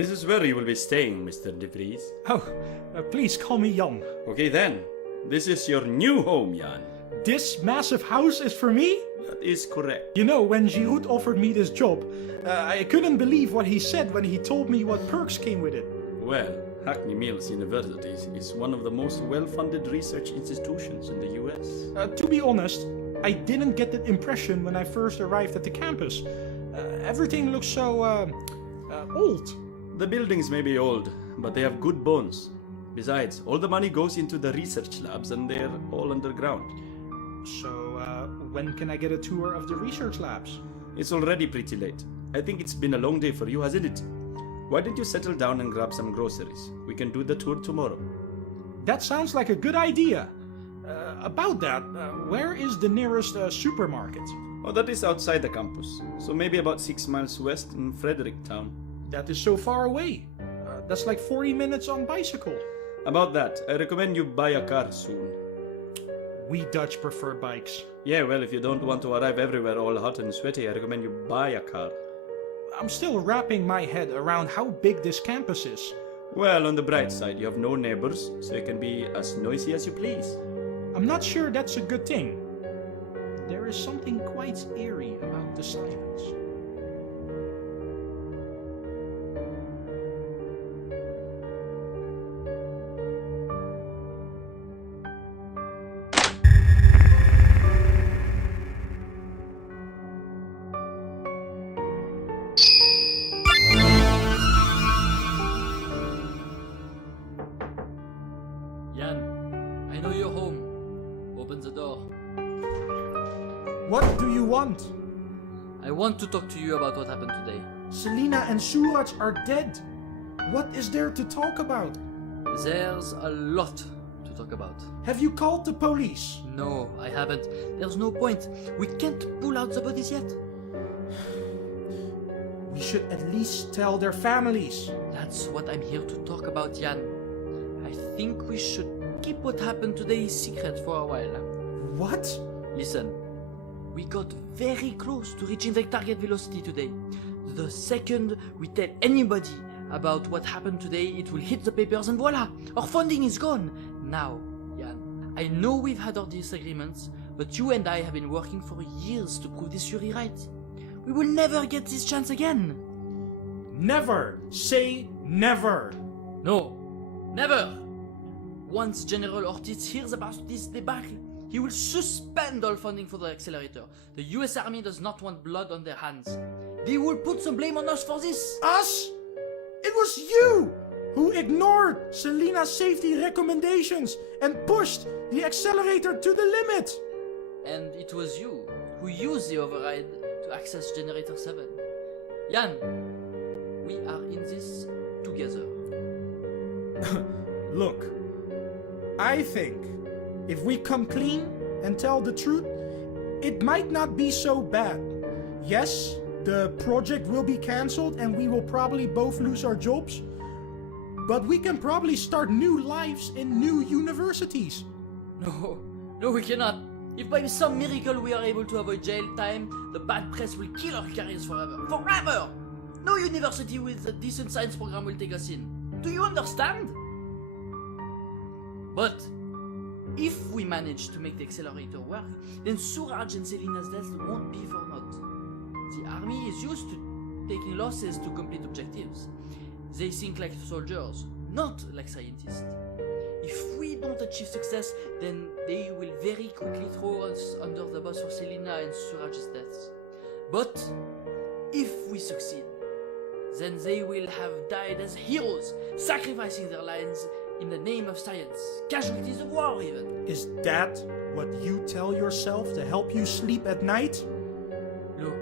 This is where you will be staying, Mr. De Vries. Oh, please call me Jan. Okay then, this is your new home, Jan. This massive house is for me? That is correct. You know, when Giroud offered me this job, I couldn't believe what he said when he told me what perks came with it. Well, Hackney Mills University is one of the most well-funded research institutions in the US. To be honest, I didn't get that impression when I first arrived at the campus. Everything looks so, old. The buildings may be old, but they have good bones. Besides, all the money goes into the research labs and they're all underground. So, when can I get a tour of the research labs? It's already pretty late. I think it's been a long day for you, hasn't it? Why don't you settle down and grab some groceries? We can do the tour tomorrow. That sounds like a good idea. About that, where is the nearest supermarket? Oh, that is outside the campus, so maybe about 6 miles west in Fredericktown. That is so far away. That's like 40 minutes on bicycle. About that, I recommend you buy a car soon. We Dutch prefer bikes. Yeah, well, if you don't want to arrive everywhere all hot and sweaty, I recommend you buy a car. I'm still wrapping my head around how big this campus is. Well, on the bright side, you have no neighbors, so you can be as noisy as you please. I'm not sure that's a good thing. There is something quite eerie about the silence. Jan, I know you're home. Open the door. What do you want? I want to talk to you about what happened today. Selina and Suraj are dead. What is there to talk about? There's a lot to talk about. Have you called the police? No, I haven't. There's no point. We can't pull out the bodies yet. We should at least tell their families. That's what I'm here to talk about, Jan. I think we should keep what happened today secret for a while. What? Listen, we got very close to reaching the target velocity today. The second we tell anybody about what happened today, it will hit the papers and voila! Our funding is gone! Now, Jan, I know we've had our disagreements, but you and I have been working for years to prove this theory right. We will never get this chance again! Never! Say never! No, never! Once General Ortiz hears about this debacle, he will suspend all funding for the accelerator. The US Army does not want blood on their hands. They will put some blame on us for this. Us? It was you who ignored Selina's safety recommendations and pushed the accelerator to the limit. And it was you who used the override to access Generator 7. Jan, we are in this together. Look, I think if we come clean and tell the truth, it might not be so bad. Yes, the project will be cancelled and we will probably both lose our jobs, but we can probably start new lives in new universities. No, we cannot. If by some miracle we are able to avoid jail time, the bad press will kill our careers forever. Forever! No university with a decent science program will take us in. Do you understand? But if we manage to make the accelerator work, then Suraj and Selina's deaths won't be for naught. The army is used to taking losses to complete objectives. They think like soldiers, not like scientists. If we don't achieve success, then they will very quickly throw us under the bus for Selina and Suraj's deaths. But if we succeed, then they will have died as heroes, sacrificing their lives in the name of science, casualties of war even. Is that what you tell yourself to help you sleep at night? Look,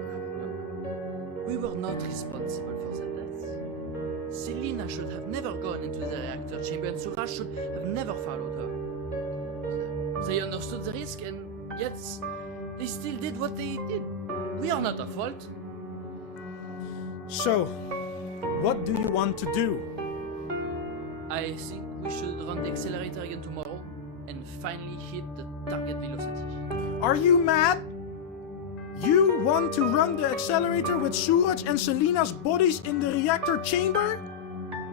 we were not responsible for their deaths. Selina should have never gone into the reactor chamber and Suraj should have never followed her. They understood the risk and yet they still did what they did. We are not at fault. So, what do you want to do? I think we should run the accelerator again tomorrow and finally hit the target velocity. Are you mad? You want to run the accelerator with Suraj and Selina's bodies in the reactor chamber?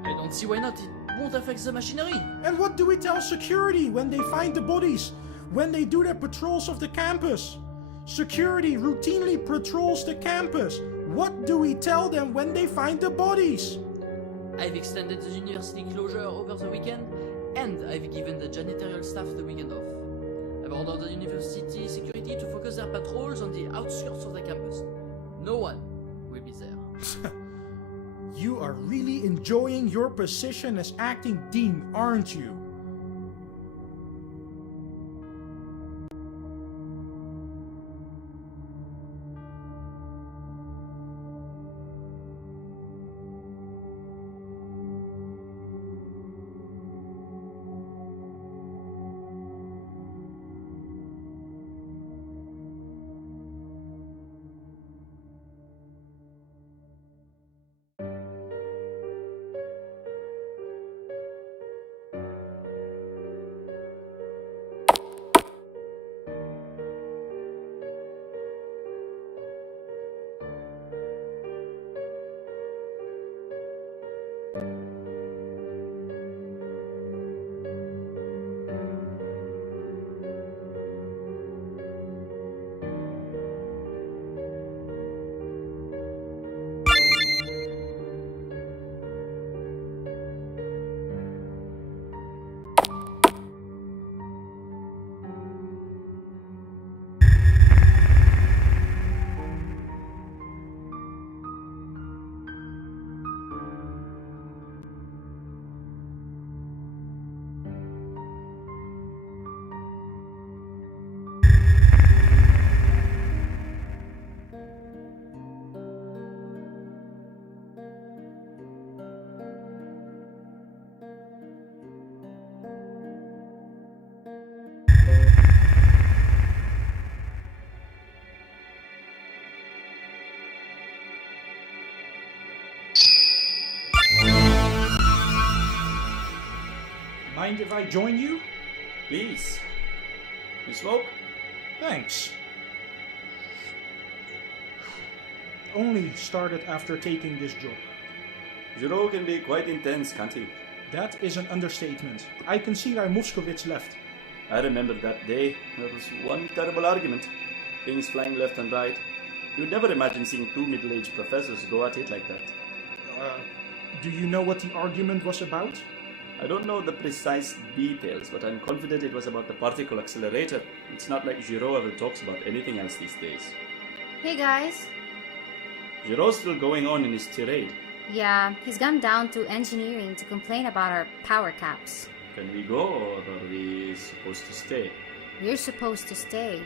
I don't see why not. It won't affect the machinery. And what do we tell security when they find the bodies? When they do their patrols of the campus? Security routinely patrols the campus. What do we tell them when they find the bodies? I've extended the university closure over the weekend, and I've given the janitorial staff the weekend off. I've ordered the university security to focus their patrols on the outskirts of the campus. No one will be there. You are really enjoying your position as acting dean, aren't you? Mind if I join you? Please. You smoke? Thanks. Only started after taking this job. Giraud can be quite intense, can't he? That is an understatement. I can see why Moscovitz left. I remember that day. There was one terrible argument. Things flying left and right. You'd never imagine seeing two middle-aged professors go at it like that. Do you know what the argument was about? I don't know the precise details, but I'm confident it was about the particle accelerator. It's not like Giraud ever talks about anything else these days. Hey guys. Giraud's still going on in his tirade. Yeah, he's gone down to engineering to complain about our power caps. Can we go, or are we supposed to stay? You're supposed to stay.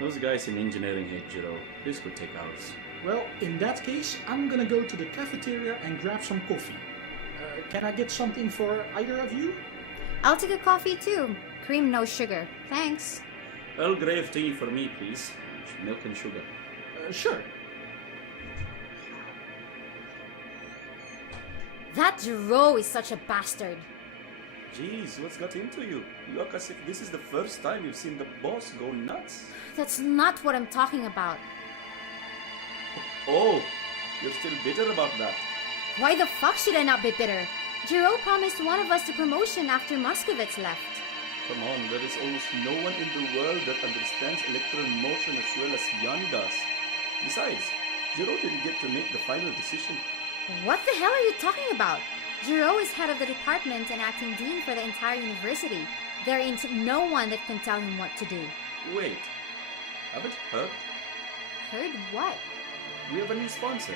Those guys in engineering hate Giraud. This could take hours. Well, in that case, I'm gonna go to the cafeteria and grab some coffee. Can I get something for either of you? I'll take a coffee too. Cream, no sugar. Thanks. Earl Grey tea for me, please. Milk and sugar. Sure. That Giraud is such a bastard. Jeez, what's got into you? You look as if this is the first time you've seen the boss go nuts. That's not what I'm talking about. Oh, you're still bitter about that. Why the fuck should I not be bitter? Giraud promised one of us the promotion after Moscovitz left. Come on, there is almost no one in the world that understands electron motion as well as Jan does. Besides, Giraud didn't get to make the final decision. What the hell are you talking about? Giraud is head of the department and acting dean for the entire university. There ain't no one that can tell him what to do. Wait, haven't heard? Heard what? We have a new sponsor.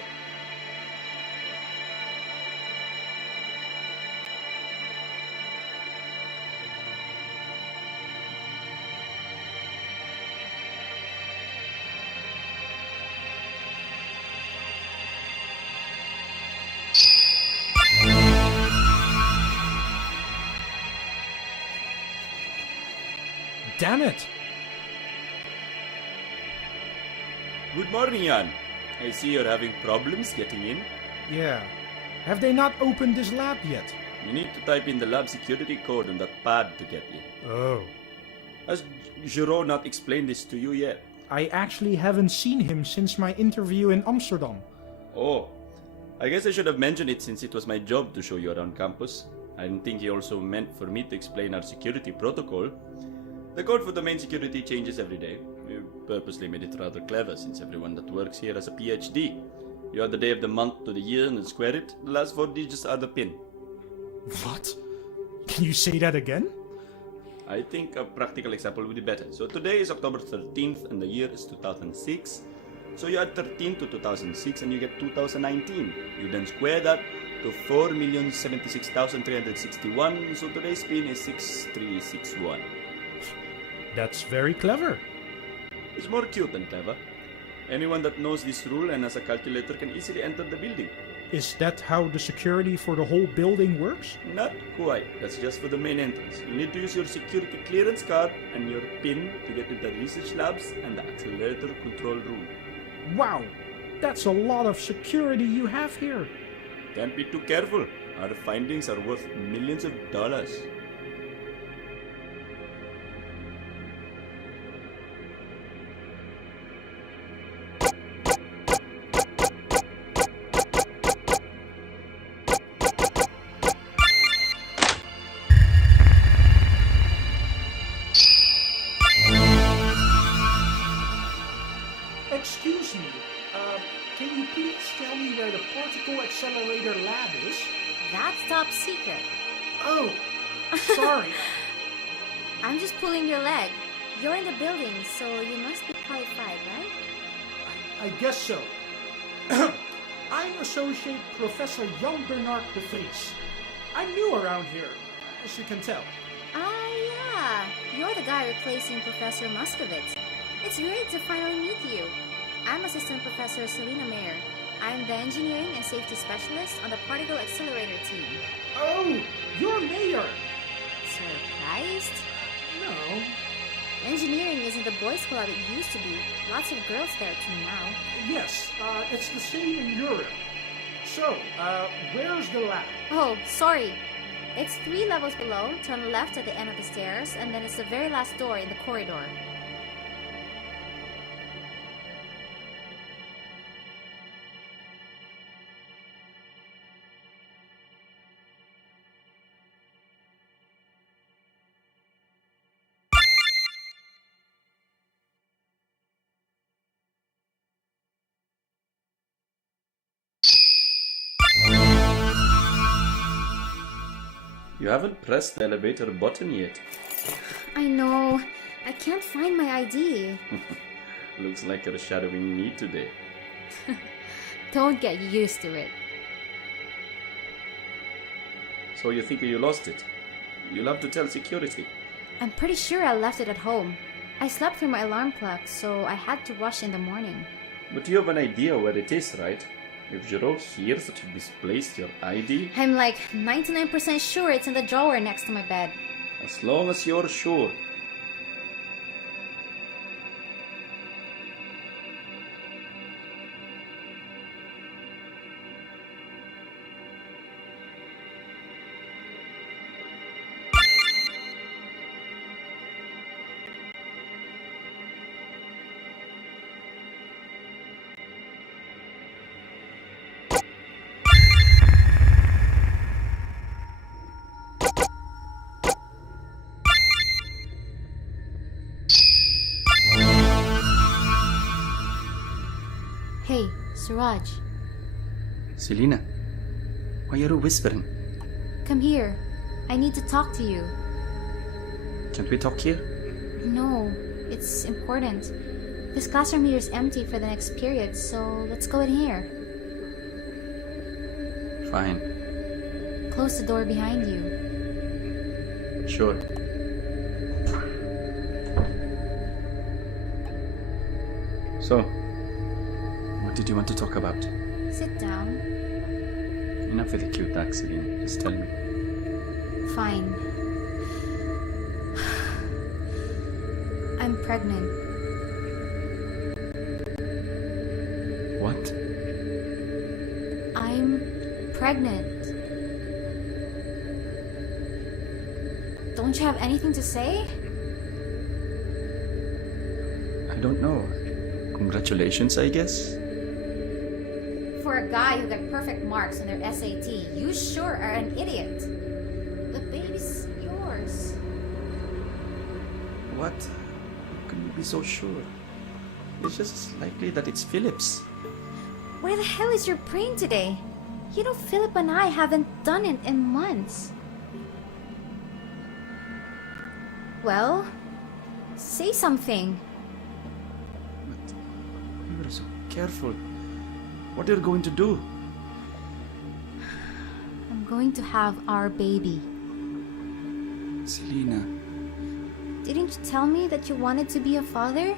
Damn it! Good morning, Jan. I see you're having problems getting in. Yeah. Have they not opened this lab yet? You need to type in the lab security code on that pad to get in. Oh. Has Giraud not explained this to you yet? I actually haven't seen him since my interview in Amsterdam. Oh, I guess I should have mentioned it since it was my job to show you around campus. I didn't think he also meant for me to explain our security protocol. The code for domain security changes every day. We purposely made it rather clever since everyone that works here has a PhD. You add the day of the month to the year and then square it. The last 4 digits are the pin. What? Can you say that again? I think a practical example would be better. So today is October 13th and the year is 2006. So you add 13 to 2006 and you get 2019. You then square that to 4,076,361. So today's pin is 6361. That's very clever. It's more cute than clever. Anyone that knows this rule and has a calculator can easily enter the building. Is that how the security for the whole building works? Not quite. That's just for the main entrance. You need to use your security clearance card and your PIN to get to the research labs and the accelerator control room. Wow, that's a lot of security you have here. Can't be too careful. Our findings are worth millions of dollars. Excuse me, can you please tell me where the particle accelerator lab is? That's top secret. Oh, sorry. I'm just pulling your leg. You're in the building, so you must be qualified, right? I guess so. I'm Associate Professor Jan Bernard de Vries. I'm new around here, as you can tell. Ah, yeah. You're the guy replacing Professor Muscovitz. It's great to finally meet you. I'm Assistant Professor Selina Mayer. I'm the Engineering and Safety Specialist on the Particle Accelerator team. Oh, you're Mayor. Surprised? No. Engineering isn't the boys' club it used to be. Lots of girls there too now. Yes, it's the same in Europe. So, where's the lab? Oh, sorry. It's 3 levels below, turn left at the end of the stairs, and then it's the very last door in the corridor. You haven't pressed the elevator button yet. I know. I can't find my ID. Looks like you're shadowing me today. Don't get used to it. So you think you lost it? You'll have to tell security. I'm pretty sure I left it at home. I slept through my alarm clock, so I had to rush in the morning. But you have an idea where it is, right? If Giro hears that you misplaced your ID, I'm like 99% sure it's in the drawer next to my bed. as long as you're sure. Hey, Suraj, Selina, why are you whispering? come here. I need to talk to you. Can't we talk here? No, it's important. This classroom here is empty for the next period, so let's go in here. Fine. Close the door behind you. Sure. So, what did you want to talk about? Sit down. Enough with the cute act, Selina. Just tell me. Fine. I'm pregnant. What? I'm pregnant. Don't you have anything to say? I don't know. Congratulations, I guess. for a guy who got perfect marks on their SAT. You sure are an idiot. The baby's yours. What? How can you be so sure? It's just likely that it's Philip's. Where the hell is your brain today? You know Philip and I haven't done it in months. Well, say something. But we were so careful. What are you going to do? I'm going to have our baby. Selina. Didn't you tell me that you wanted to be a father?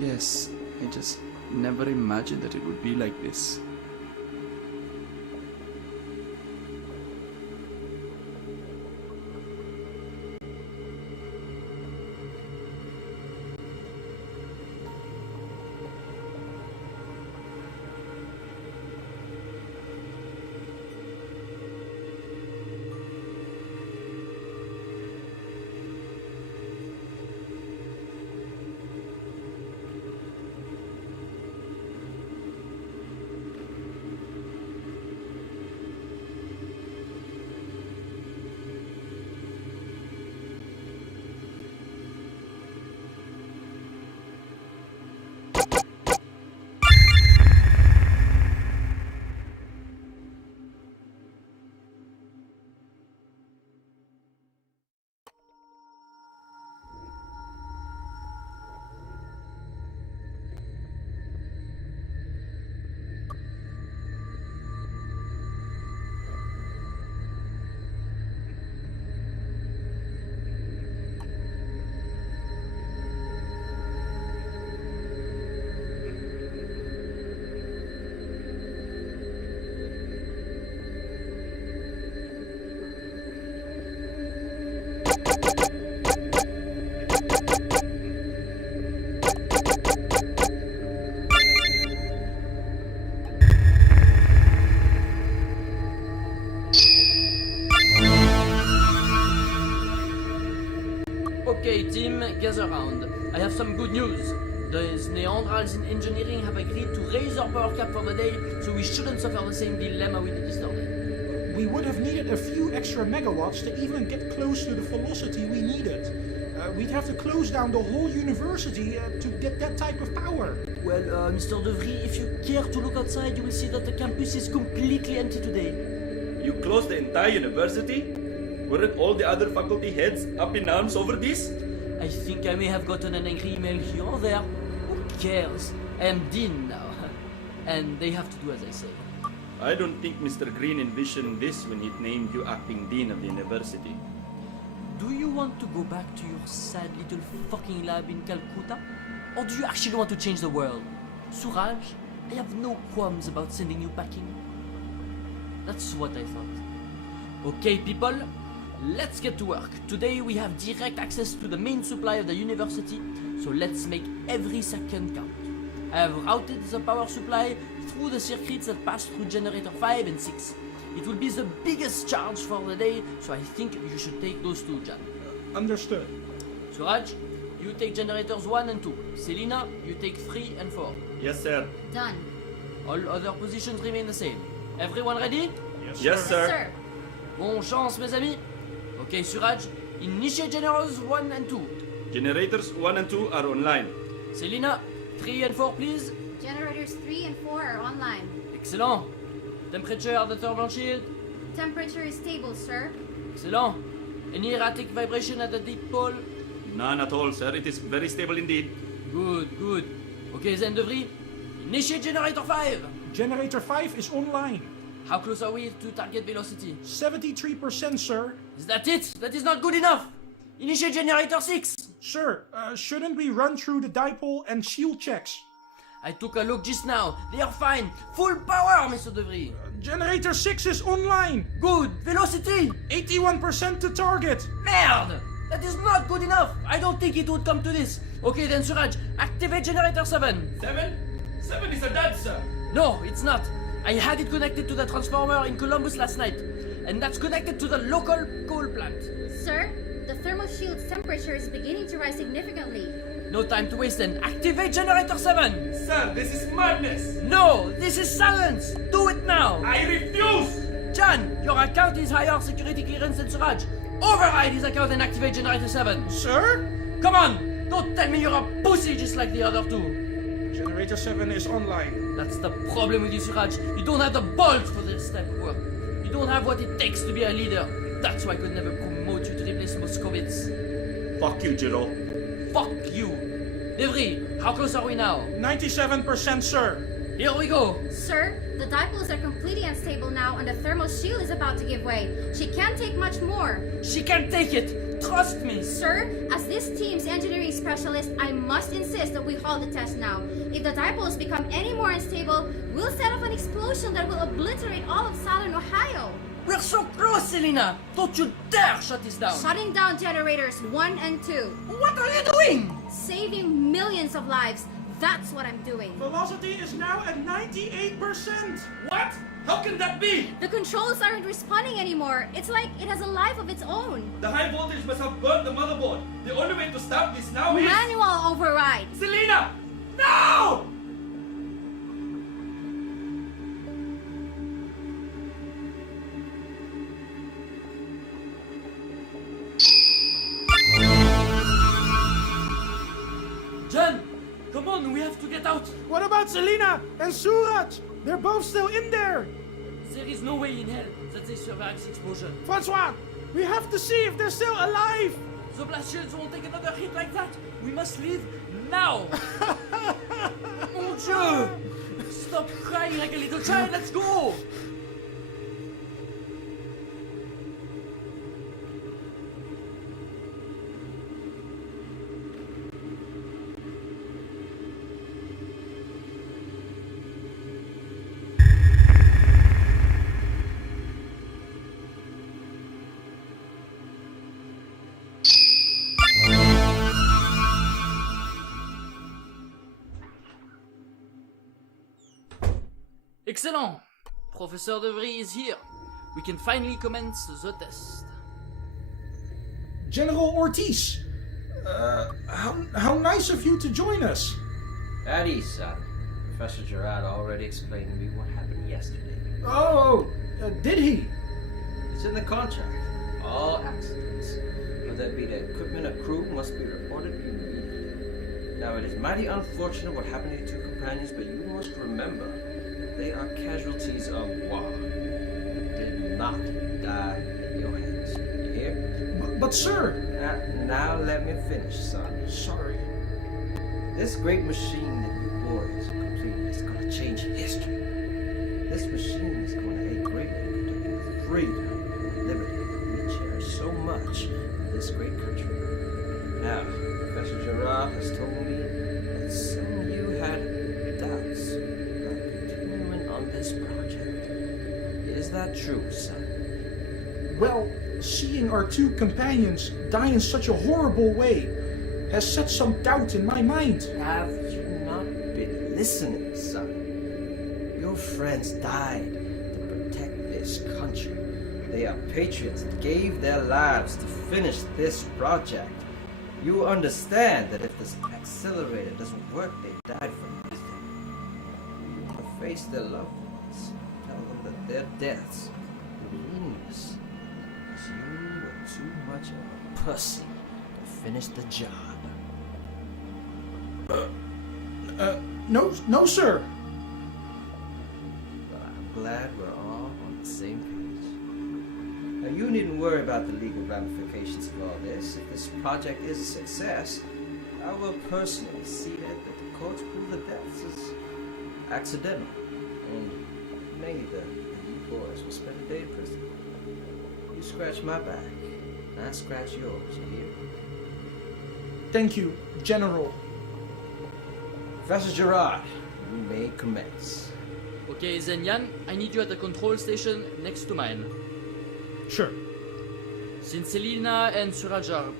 Yes, I just never imagined that it would be like this. Okay, team, gather round. I have some good news. Those Neanderthals in engineering have agreed to raise our power cap for the day, so we shouldn't suffer the same dilemma we did yesterday. We would have needed a few extra megawatts to even get close to the velocity we needed. We'd have to close down the whole university to get that type of power. Well, Mr. De Vries, if you care to look outside, you will see that the campus is completely empty today. You closed the entire university? Weren't all the other faculty heads up in arms over this? I think I may have gotten an angry email here or there. Who cares? I am dean now, and they have to do as I say. I don't think Mr. Green envisioned this when he named you acting dean of the university. Do you want to go back to your sad little fucking lab in Calcutta? Or do you actually want to change the world? Suraj, I have no qualms about sending you packing. That's what I thought. Okay, people, let's get to work. Today we have direct access to the main supply of the university, so let's make every second count. I have routed the power supply through the circuits that pass through generator 5 and 6. It will be the biggest charge for the day, so I think you should take those two, Jan. Understood. Suraj, you take generators 1 and 2. Selina, you take 3 and 4. Yes, sir. Done. All other positions remain the same. Everyone ready? Yes, sir. Sir. Bon chance, mes amis. Okay, Suraj, initiate generators 1 and 2. Generators 1 and 2 are online. Selina, 3 and 4, please. Generators 3 and 4 are online. Excellent. Temperature at the thermal shield. Temperature is stable, sir. Excellent. Any erratic vibration at the deep pole? None at all, sir. It is very stable indeed. Good, good. Okay, then De Vries, initiate generator 5. Generator 5 is online. How close are we to target velocity? 73%, sir. Is that it? That is not good enough. Initiate generator 6. Sir, shouldn't we run through the dipole and shield checks? I took a look just now. They are fine. Full power, Mr. De Vries. Generator 6 is online. Good. Velocity. 81% to target. Merde! That is not good enough. I don't think it would come to this. Okay, then Suraj, activate generator 7. 7? 7 is a dud, sir. No, it's not. I had it connected to the transformer in Columbus last night. And that's connected to the local coal plant. Sir, the thermal shield's temperature is beginning to rise significantly. No time to waste then. Activate Generator 7! Sir, this is madness! No! This is science! Do it now! I refuse! Jan, your account is higher security clearance than Suraj. Override his account and activate Generator 7. Sir? Come on! Don't tell me you're a pussy just like the other two. Generator 7 is online. That's the problem with you, Suraj. You don't have the balls for this type of work. You don't have what it takes to be a leader. That's why I could never promote you to replace Moskovitz. Fuck you, Jiro. Fuck you. Devry, how close are we now? 97%, sir. Here we go. Sir, the dipoles are completely unstable now and the thermal shield is about to give way. She can't take much more. She can take it. Trust me. Sir, as this team's engineering specialist, I must insist that we halt the test now. If the dipoles become any more unstable, we'll set off an explosion that will obliterate all of southern Ohio. We're so close, Selina. Don't you dare shut this down. Shutting down generators 1 and 2. What are you doing? Saving millions of lives. That's what I'm doing. Velocity is now at 98%. What? How can that be? The controls aren't responding anymore. It's like it has a life of its own. The high voltage must have burnt the motherboard. The only way to stop this now is... Manual override. Selina! No! Jan, come on, we have to get out. What about Selina and Suraj? They're both still in there. There is no way in hell that they survive this explosion. Francois, we have to see if they're still alive. The blast shields won't take another hit like that. We must leave now. Mon Dieu! Stop crying like a little child. Let's go. Excellent! Professor De Vries is here. We can finally commence the test. General Ortiz, how nice of you to join us. At ease, son. Professor Gerard already explained to me what happened yesterday. Oh, did he? It's in the contract. All accidents, whether it be the equipment or crew, must be reported immediately. Now, it is mighty unfortunate what happened to your two companions, but you must remember, they are casualties of war. Did not die in your hands. You hear? But sir... Now let me finish, son. Sorry. This great machine that you boys are completing is going to change history. This machine is going to aid greatly in protecting the freedom and liberty that we cherish so much in this great country. Now, Professor Gerard has told me that some of you had doubts about continuing on this project. Is that true, son? Well, seeing our two companions die in such a horrible way has set some doubt in my mind. Have you not been listening, son? Your friends died to protect this country. They are patriots that gave their lives to finish this project. You understand that if this accelerator doesn't work, they died for nothing. You want to face their loved ones, tell them that their deaths were meaningless, because you were too much of a pussy to finish the job. No, sir. But I'm glad we're all on the same page. Now, you needn't worry about the legal ramifications of all this. If this project is a success, I will personally see that the courts prove the deaths as accidental, and neither of you boys will spend a day in prison. You scratch my back, and I scratch yours, you hear? Thank you, General. Professor Gerard, you may commence. Okay, then Jan, I need you at the control station next to mine. Sure. Since Selina and Suraj are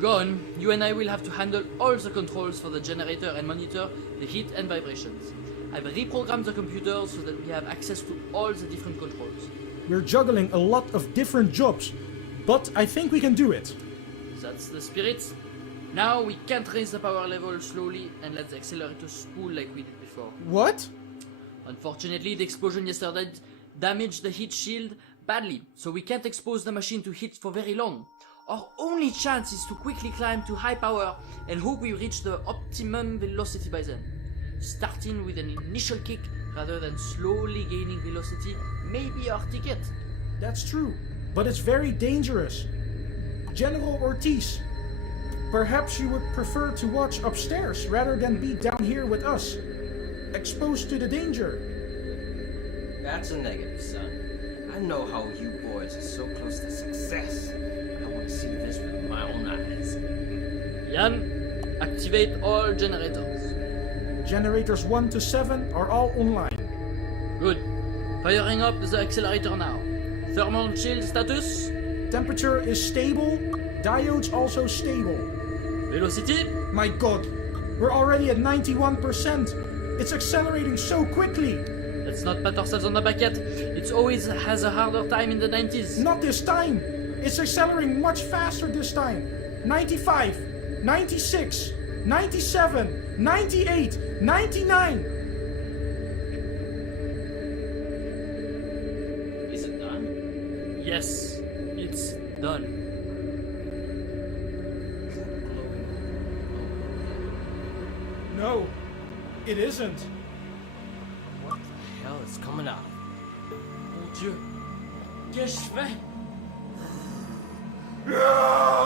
gone, you and I will have to handle all the controls for the generator and monitor the heat and vibrations. I've reprogrammed the computer so that we have access to all the different controls. We're juggling a lot of different jobs, but I think we can do it. That's the spirit. Now we can't raise the power level slowly and let the accelerator spool like we did before. What? Unfortunately, the explosion yesterday damaged the heat shield badly, so we can't expose the machine to heat for very long. Our only chance is to quickly climb to high power and hope we reach the optimum velocity by then. Starting with an initial kick rather than slowly gaining velocity may be our ticket. That's true, but it's very dangerous. General Ortiz, perhaps you would prefer to watch upstairs rather than be down here with us, exposed to the danger. That's a negative, son. I know how you boys are so close to success. I want to see this with my own eyes. Jan, activate all generators. Generators 1 to 7 are all online. Good. Firing up the accelerator now. Thermal shield status. Temperature is stable, diodes also stable. Velocity. My god, we're already at 91%. It's accelerating so quickly. Let's not pat ourselves on the back yet. It always has a harder time in the 90s. Not this time. It's accelerating much faster this time. 95, 96, 97, 98, 99. Is it done? Yes, it's done. No, it isn't. What the hell is coming out? Mon Dieu. Qu'ai-je fait? Ah!